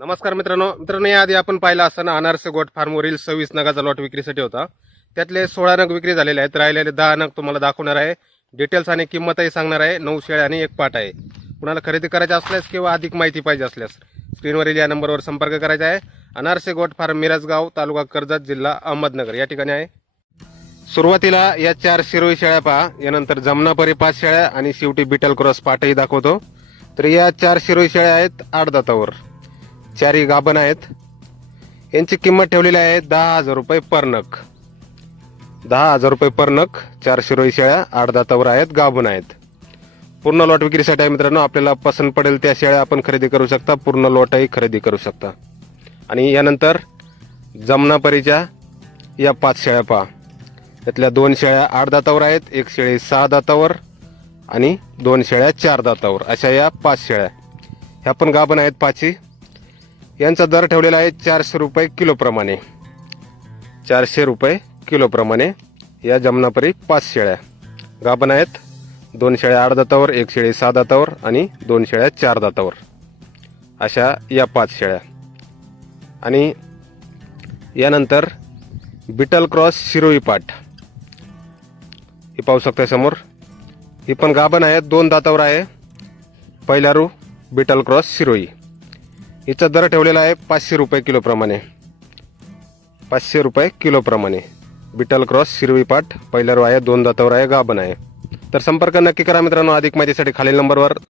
नमस्कार मित्रांनो. मित्रांनो याआधी आपण पाहिलं असताना अनारसे गोट फार्मवरील सव्वीस नगाचा लॉट विक्रीसाठी होता. त्यातले सोळा नग विक्री झालेले आहेत. राहिलेले दहा नग तुम्हाला दाखवणार आहे. डिटेल्स आणि किंमतही सांगणार आहे. नऊ शेळ आणि एक पाट आहे. कुणाला खरेदी करायची असल्यास किंवा अधिक माहिती पाहिजे असल्यास स्क्रीनवरील या नंबरवर संपर्क करायचा आहे. अनारसे गोट फार्म मिरजगाव तालुका कर्जत जिल्हा अहमदनगर. या ठिकाणी आहे. सुरुवातीला या चार शिरोई शेळ्या पहा. यानंतर जमनापरी पाच शेळ्या आणि शेवटी बिटल क्रॉस पाटही दाखवतो. तर या चार शिरोई शेळ्या आहेत आठ दातावर. चारही गाभण आहेत. यांची किंमत ठेवलेली आहे दहा हजार रुपये पर नग दहा हजार रुपये पर नग चार शिरोई शेळ्या आठ दातावर आहेत गाभण आहेत. पूर्ण लॉट विक्रीसाठी आहे मित्रांनो आपल्याला पसंत पडेल त्या शेळ्या आपण खरेदी करू शकता पूर्ण लॉटही खरेदी करू शकता. आणि यानंतर जमनापरीच्या या पाच शेळ्या पहा. त्यातल्या दोन शेळ्या आठ दातावर आहेत एक शेळी सहा दातावर आणि दोन शेळ्या चार दातावर अशा या पाच शेळ्या. ह्या पण गाभण आहेत पाचही. यांचा दर ठेवलेला आहे चारशे रुपये किलोप्रमाणे चारशे रुपये किलोप्रमाणे या जमनापरी पाच शेळ्या. गाभण आहेत दोन शेळ्या आठ दातावर एक शेळी सहा दातावर आणि दोन शेळ्या चार दातावर. अशा या पाच शेळ्या. आणि यानंतर बिटल क्रॉस शिरोई पाठ. ही पाहू शकता समोर. ही पण गाभण आहे दोन दातावर आहे. पहिला रू बिटल क्रॉस शिरोई. हिचा दर ठेवलेला आहे पाचशे रुपये किलोप्रमाणे पाचशे रुपये किलोप्रमाणे बिटल क्रॉस शिरवी पहिल्या पहिला रो आहे दोन दातावर आहे गाभण आहे तर संपर्क नक्की करा मित्रांनो अधिक माहितीसाठी खालील नंबरवर.